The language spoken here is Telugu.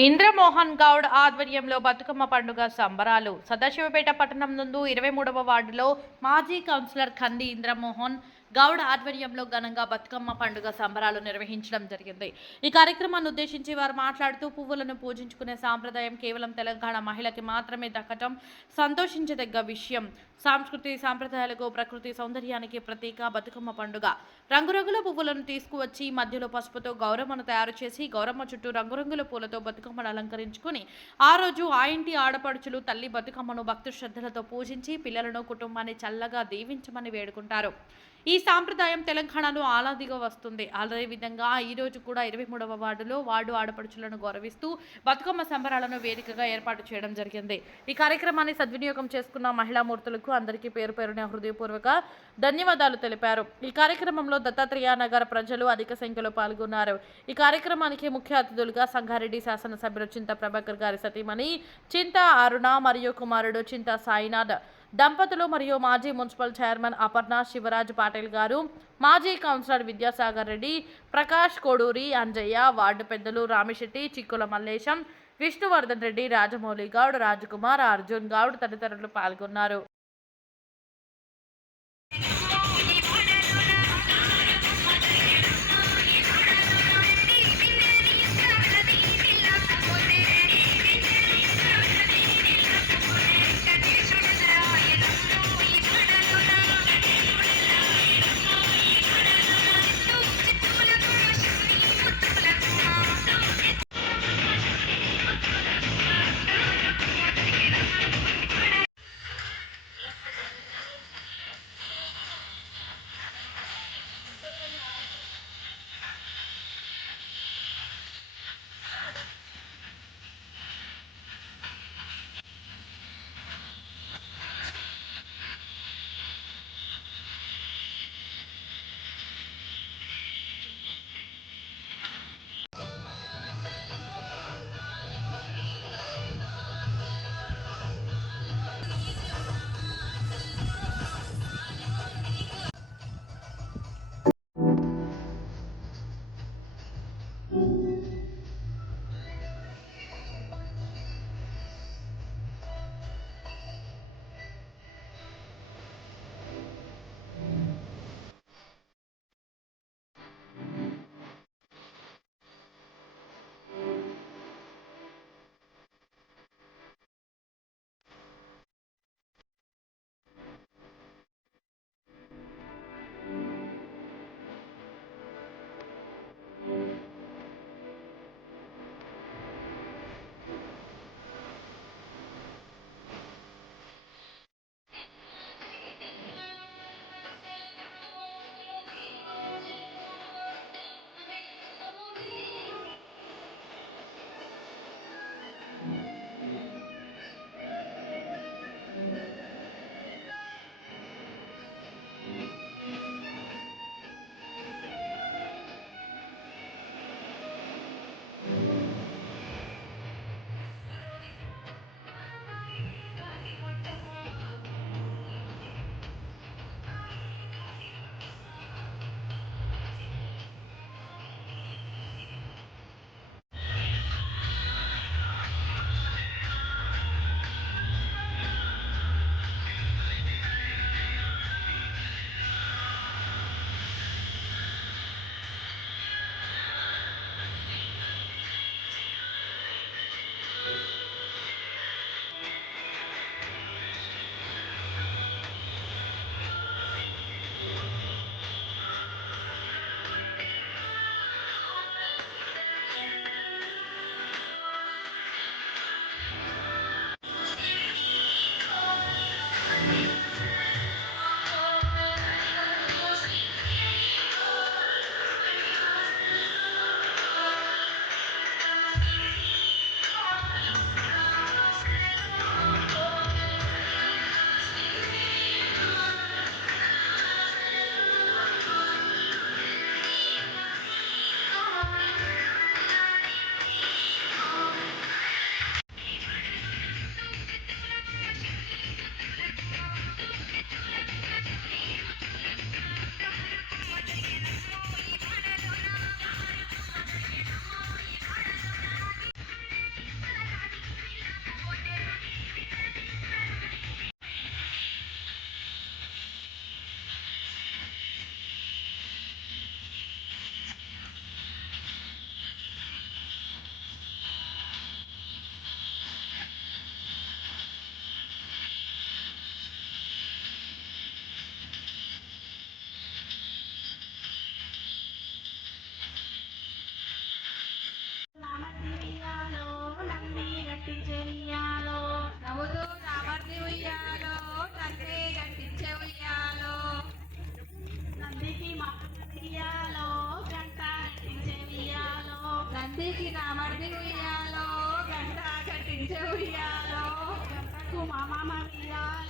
ఇంద్రమోహన్ గౌడ్ ఆధ్వర్యంలో బతుకమ్మ పండుగ సంబరాలు. సదాశివపేట పట్టణం నందు 23వ వార్డులో మాజీ కౌన్సిలర్ కంది ఇంద్రమోహన్ గౌడ్ ఆధ్వర్యంలో ఘనంగా బతుకమ్మ పండుగ సంబరాలు నిర్వహించడం జరిగింది. ఈ కార్యక్రమాన్ని ఉద్దేశించి వారు మాట్లాడుతూ పువ్వులను పూజించుకునే సాంప్రదాయం కేవలం తెలంగాణ మహిళకి మాత్రమే దక్కటం సంతోషించదగ్గ విషయం. సంస్కృతి సాంప్రదాయాలకు ప్రకృతి సౌందర్యానికి ప్రతీక బతుకమ్మ పండుగ. రంగురంగుల పువ్వులను తీసుకువచ్చి మధ్యలో పసుపుతో గౌరమ్మను తయారు చేసి గౌరమ్మ చుట్టూ రంగురంగుల పూలతో బతుకమ్మను అలంకరించుకుని ఆ రోజు ఆ ఇంటి ఆడపడుచులు తల్లి బతుకమ్మను భక్తి శ్రద్ధలతో పూజించి పిల్లలను కుటుంబాన్ని చల్లగా దీవించమని వేడుకుంటారు. ఈ సాంప్రదాయం తెలంగాణలో ఆలాదిగా వస్తుంది. అదేవిధంగా ఈ రోజు కూడా 23వ వార్డులో వార్డు ఆడపడుచులను గౌరవిస్తూ బతుకమ్మ సంబరాలను వేదికగా ఏర్పాటు చేయడం జరిగింది. ఈ కార్యక్రమాన్ని సద్వినియోగం చేసుకున్న మహిళా మూర్తులకు అందరికీ పేరు పేరున హృదయపూర్వక ధన్యవాదాలు తెలిపారు. ఈ కార్యక్రమంలో దత్తాత్రేయ నగర ప్రజలు అధిక సంఖ్యలో పాల్గొన్నారు. ఈ కార్యక్రమానికి ముఖ్య అతిథులుగా సంగారెడ్డి శాసనసభ్యులు చింత ప్రభాకర్ గారి సతీమణి చింత అరుణ మరియు కుమారుడు చింత సాయినాథ్ దంపతులు మరియు మాజీ మున్సిపల్ చైర్మన్ అపర్ణ శివరాజ్ పాటిల్ గారు, మాజీ కౌన్సిలర్ విద్యాసాగర్ రెడ్డి, ప్రకాష్ కోడూరి, అంజయ్య, వార్డు పెద్దలు రామిశెట్టి, చిక్కుల మల్లేశం, విష్ణువర్ధన్ రెడ్డి, రాజమౌళి గౌడ్, రాజకుమార్, అర్జున్ గౌడ్ తదితరులు పాల్గొన్నారు. బంతికి నా మరిది ఉయ్యాలో, గంట కట్టించే ఉయ్యాలో, మా మామ ఉయ్యాలో.